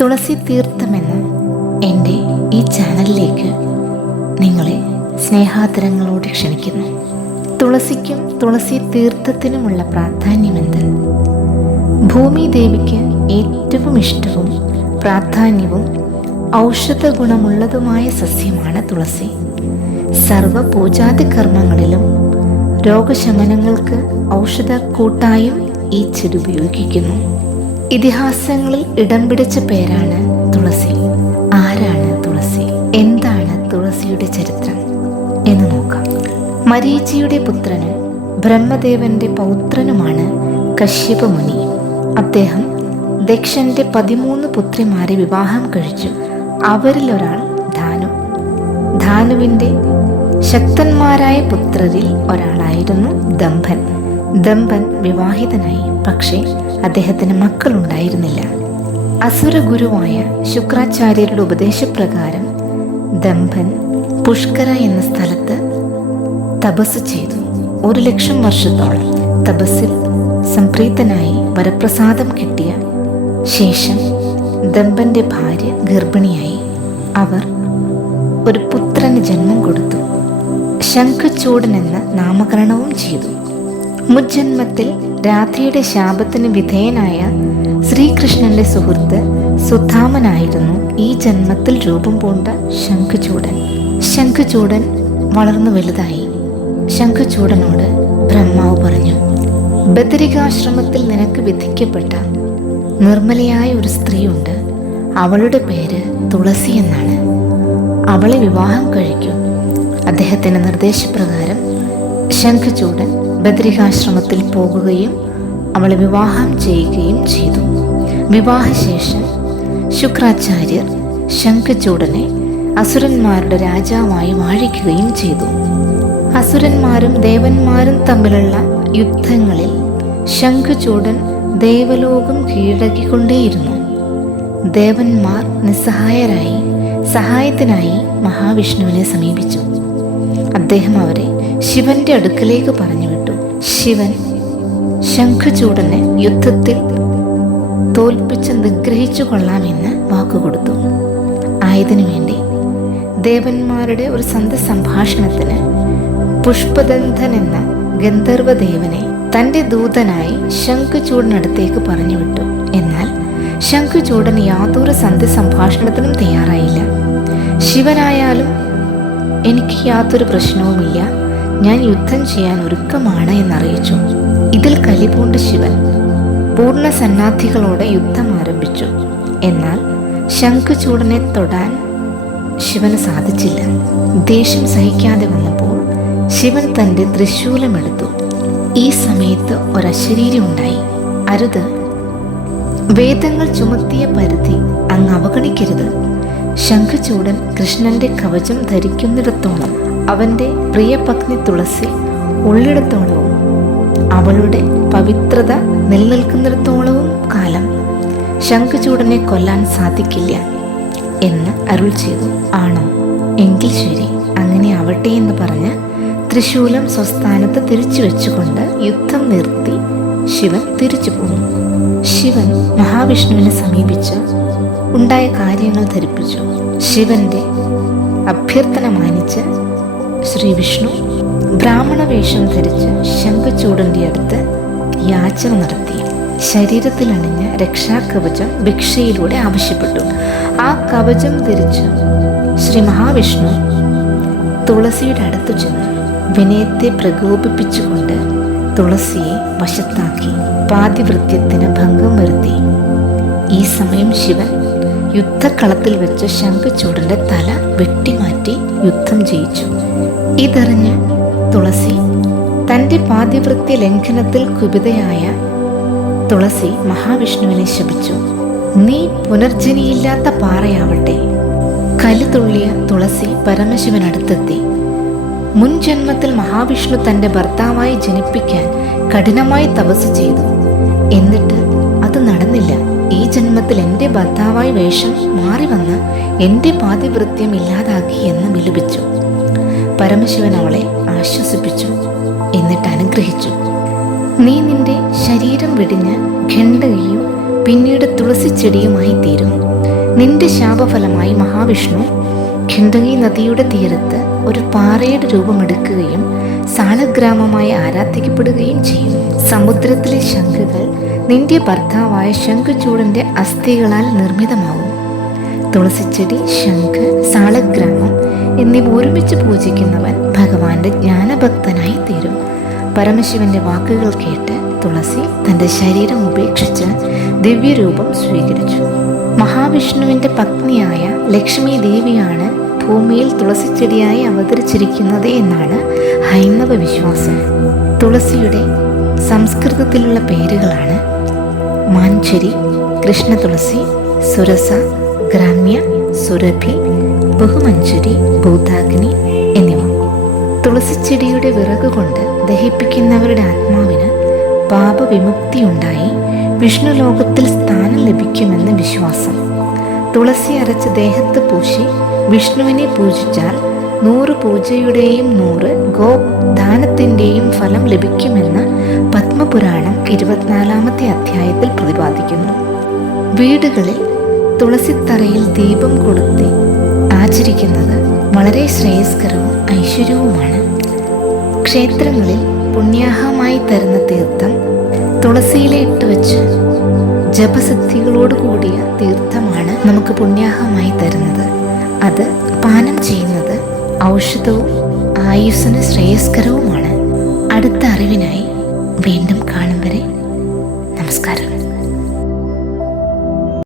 തുളസി തീർത്ഥമെന്ന എന്റെ ഈ ചാനലിലേക്ക് നിങ്ങളെ സ്നേഹാദരങ്ങളോട് ക്ഷണിക്കുന്നു. തുളസിക്കും തുളസി തീർത്ഥത്തിനുമുള്ള പ്രാധാന്യമെന്ത്? ഭൂമി ദേവിക്ക് ഏറ്റവും ഇഷ്ടവും പ്രാധാന്യവും ഔഷധ ഗുണമുള്ളതുമായ സസ്യമാണ് തുളസി. സർവ പൂജാതി കർമ്മങ്ങളിലും രോഗശമനങ്ങൾക്ക് ഔഷധ കൂട്ടായും ഈ ചെടി ഉപയോഗിക്കുന്നു. ഇതിഹാസങ്ങളിൽ ഇടം പിടിച്ച പേരാണ് തുളസി. ആരാണ് തുളസി? എന്താണ് തുളസിയുടെ ചരിത്രം? എന്ന് നോക്കാം. മരീചിയുടെ പുത്രനും ബ്രഹ്മദേവന്റെ പൗത്രനുമാണ് കശ്യപ മുനി. അദ്ദേഹം ദക്ഷന്റെ പതിമൂന്ന് പുത്രിമാരെ വിവാഹം കഴിച്ചു. അവരിൽ ഒരാൾ ധാനു. ധാനുവിന്റെ ശക്തന്മാരായ പുത്രരിൽ ഒരാളായിരുന്നു ദമ്പൻ. ദമ്പൻ വിവാഹിതനായി. പക്ഷേ അദ്ദേഹത്തിന് മക്കളുണ്ടായിരുന്നില്ല. അസുരഗുരുവായ ശുക്രാചാര്യരുടെ ഉപദേശപ്രകാരം ദമ്പൻ പുഷ്കര എന്ന സ്ഥലത്ത് തപസ് ചെയ്തു. ഒരു ലക്ഷം വർഷത്തോളം തപസ്സിൽ സംപ്രീതനായി വരപ്രസാദം കിട്ടിയ ശേഷം ദമ്പന്റെ ഭാര്യ ഗർഭിണിയായി. അവർ ഒരു പുത്രന് ജന്മം കൊടുത്തു. ശംഖചൂടൻ എന്ന നാമകരണവും ചെയ്തു. മുജ്ജന്മത്തിൽ രാധയുടെ ശാപത്തിന് വിധേയനായ ശ്രീകൃഷ്ണന്റെ സുഹൃത്ത് സുധാമനായിരുന്നു ഈ ജന്മത്തിൽ രൂപം പൂണ്ട ശംഖുചൂടൻ. ശംഖുചൂടൻ വളർന്നു വലുതായി. ശംഖുചൂടനോട് ബ്രഹ്മാവ് പറഞ്ഞു ബദരികാശ്രമത്തിൽ നിനക്ക് വിധിക്കപ്പെട്ട നിർമ്മലയായ ഒരു സ്ത്രീയുണ്ട്. അവളുടെ പേര് തുളസി എന്നാണ്. അവളെ വിവാഹം കഴിക്കും. അദ്ദേഹത്തിന്റെ നിർദ്ദേശപ്രകാരം ശംഖചൂടൻ ബദ്രികാശ്രമത്തിൽ പോകുകയും അവളെ വിവാഹം ചെയ്യുകയും ചെയ്തു. വിവാഹശേഷം ശുക്രാചാര്യർ ശംഖചൂടനെ അസുരന്മാരുടെ രാജാവായി വാഴിക്കുകയും ചെയ്തു. അസുരന്മാരും ദേവന്മാരും തമ്മിലുള്ള യുദ്ധങ്ങളിൽ ശംഖചൂടൻ ദേവലോകം കീഴടക്കിക്കൊണ്ടേയിരുന്നു. ദേവന്മാർ നിസ്സഹായരായി സഹായത്തിനായി മഹാവിഷ്ണുവിനെ സമീപിച്ചു. അദ്ദേഹം അവരെ ശിവന്റെ അടുക്കലേക്ക് പറഞ്ഞു വിട്ടു ശിവൻ ശംഖചൂടനെ യുദ്ധത്തിൽ തോൽപ്പിച്ച് നിഗ്രഹിച്ചു കൊള്ളാമെന്ന് വാക്കുകൊടുത്തു. ആയതിനു വേണ്ടി ദേവന്മാരുടെ ഒരു സന്ത സംഭാഷണത്തിന് പുഷ്പദന്ധൻ എന്ന ഗന്ധർവദേവനെ തന്റെ ദൂതനായി ശംഖുചൂടനടുത്തേക്ക് പറഞ്ഞു വിട്ടു എന്നാൽ ശംഖുചൂടൻ യാതൊരു സന്ധ്യ സംഭാഷണത്തിനും തയ്യാറായില്ല. ശിവനായാലും എനിക്ക് യാതൊരു പ്രശ്നവുമില്ല. ഞാൻ യുദ്ധം ചെയ്യാൻ ഒരുക്കമാണ് എന്നറിയിച്ചു. ഇതിൽ കലിപൂണ്ട് ശിവൻ പൂർണ സന്നാധികളോടെ യുദ്ധം ആരംഭിച്ചു. എന്നാൽ ശംഖുചൂടനെ തൊടാൻ ശിവന് സാധിച്ചില്ല. ദേഷ്യം സഹിക്കാതെ വന്നപ്പോൾ ശിവൻ തന്റെ തൃശൂലമെടുത്തു ഈ സമയത്ത് ഒരശരീരി ഉണ്ടായി. അരുത് വേദങ്ങൾ ചുമത്തിയ പരിധി അങ്ങ് അവഗണിക്കരുത്. ശംഖുചൂടൻ കൃഷ്ണന്റെ കവചം ധരിക്കുന്നിടത്തോളം അവന്റെ പ്രിയപത്നി തുളസി ഉള്ളിടത്തോളവും അവളുടെ പവിത്രത നിലനിൽക്കുന്നിടത്തോളവും കാലം ശംഖചൂടനെ കൊല്ലാൻ സാധിക്കില്ല എന്ന് അരുൾ ചെയ്തു. ആണോ? എങ്കിൽ ശരി. അങ്ങനെ ആവട്ടെ എന്ന് പറഞ്ഞ് തൃശൂലം സ്വസ്ഥാനത്ത് തിരിച്ചു വെച്ചുകൊണ്ട് യുദ്ധം നിർത്തി ശിവൻ തിരിച്ചു പോന്നു. ശിവൻ മഹാവിഷ്ണുവിനെ സമീപിച്ച് ഉണ്ടായ കാര്യങ്ങൾ ധരിപ്പിച്ചു. ശിവന്റെ അഭ്യർത്ഥന മാനിച്ച് ശ്രീ വിഷ്ണു ബ്രാഹ്മണ വേഷം ധരിച്ച് ശംഖചൂടന്റെ അടുത്ത് യാചന നടത്തി. ശരീരത്തിൽ അണിഞ്ഞ രക്ഷാകവചം ഭിക്ഷയിലൂടെ ആവശ്യപ്പെട്ടു. ആ കവചം ധരിച്ച് ശ്രീ മഹാവിഷ്ണു തുളസിയുടെ അടുത്തു ചെന്ന് വിനയത്തെ പ്രകോപിപ്പിച്ചുകൊണ്ട് തുളസിയെ വശത്താക്കി പാതിവൃത്യത്തിന് ഭംഗം വരുത്തി. ഈ സമയം ശിവൻ യുദ്ധക്കളത്തിൽ വെച്ച് ശംഖചൂടന്റെ തല വെട്ടിമാറ്റി യുദ്ധം ജയിച്ചു. ഇതറിഞ്ഞ് തുളസി തന്റെ പാതിവൃത്തി ലംഘനത്തിൽ കുപിതയായ തുളസി മഹാവിഷ്ണുവിനെ ശപിച്ചു. നീ പുനർജനിയില്ലാത്ത പാറയാവട്ടെ കലുതുള്ളിയ തുളസി പരമശിവനടുത്തെത്തി. മുൻ ജന്മത്തിൽ മഹാവിഷ്ണു തന്റെ ഭർത്താവായി ജനിപ്പിക്കാൻ കഠിനമായി തപസ് ചെയ്തു. എന്നിട്ട് അത് നടന്നില്ല. ഈ ജന്മത്തിൽ എന്റെ ഭർത്താവായി വേഷം മാറി വന്ന് എന്റെ പാതിവൃത്യം ഇല്ലാതാക്കി എന്ന് വിലപിച്ചു. പരമശിവൻ അവളെ ആശ്വസിപ്പിച്ചു എന്നിട്ട് അനുഗ്രഹിച്ചു. നീ നിന്റെ ശരീരം വെടിഞ്ഞ് ഖണ്ഡകയും പിന്നീട് തുളസി ചെടിയുമായി തീരും. നിന്റെ ശാപഫലമായി മഹാവിഷ്ണു ഖണ്ഡകി നദിയുടെ തീരത്ത് ഒരു പാറയുടെ രൂപമെടുക്കുകയും സാലഗ്രാമമായി ആരാധിക്കപ്പെടുകയും ചെയ്യും. സമുദ്രത്തിലെ ശംഖുകൾ നിന്റെ ഭർത്താവായ ശംഖുചൂടന്റെ അസ്ഥികളാൽ നിർമ്മിതമാവും. തുളസിച്ചെടി ശംഖ് സാളഗ്രാമം എന്നിവ ഒരുമിച്ച് പൂജിക്കുന്നവൻ ഭഗവാന്റെ ജ്ഞാനഭക്തനായി തീരും. പരമശിവന്റെ വാക്കുകൾ കേട്ട് തുളസി തന്റെ ശരീരം ഉപേക്ഷിച്ച് ദിവ്യരൂപം സ്വീകരിച്ചു. മഹാവിഷ്ണുവിന്റെ പത്നിയായ ലക്ഷ്മി ദേവിയാണ് ഭൂമിയിൽ തുളസിച്ചെടിയായി അവതരിച്ചിരിക്കുന്നത് എന്നാണ് ഹൈന്ദവ വിശ്വാസം. തുളസിയുടെ സംസ്കൃതത്തിലുള്ള പേരുകളാണ് മാഞ്ചരി കൃഷ്ണതുളസി സുരസ ഗ്രാമ്യ സുരഭി ബഹുമഞ്ചരി ഭൂതാഗ്നി എന്നിവ. തുളസിച്ചെടിയുടെ വിറക് കൊണ്ട് ദഹിപ്പിക്കുന്നവരുടെ ആത്മാവിന് പാപവിമുക്തിയുണ്ടായി വിഷ്ണു ലോകത്തിൽ സ്ഥാനം ലഭിക്കുമെന്ന് വിശ്വാസം. തുളസി അരച്ച് ദേഹത്ത് പൂശി വിഷ്ണുവിനെ പൂജിച്ചാൽ നൂറ് പൂജയുടെയും നൂറ് ഗോദാനത്തിന്റെയും ഫലം ലഭിക്കുമെന്ന് പത്മപുരാണം ഇരുപത്തിനാലാമത്തെ അധ്യായത്തിൽ പ്രതിപാദിക്കുന്നു. വീടുകളിൽ തുളസിത്തറയിൽ ദീപം കൊളുത്തി ആചരിക്കുന്നത് വളരെ ശ്രേയസ്കരവും ഐശ്വര്യവുമാണ്. ക്ഷേത്രങ്ങളിൽ പുണ്യാഹമായി തരുന്ന തീർത്ഥം തുളസിയിലെ ഇട്ട് വെച്ച് ജപസിദ്ധികളോടുകൂടിയ തീർത്ഥമാണ് നമുക്ക് പുണ്യാഹമായി തരുന്നത്. അത് പാനം ചെയ്യുന്നത് ഔഷധവും ആയുസ്സിന് ശ്രേയസ്കരവുമാണ്. അടുത്ത അറിവിനായി വീണ്ടും കാണും വരെ. നമസ്കാരം.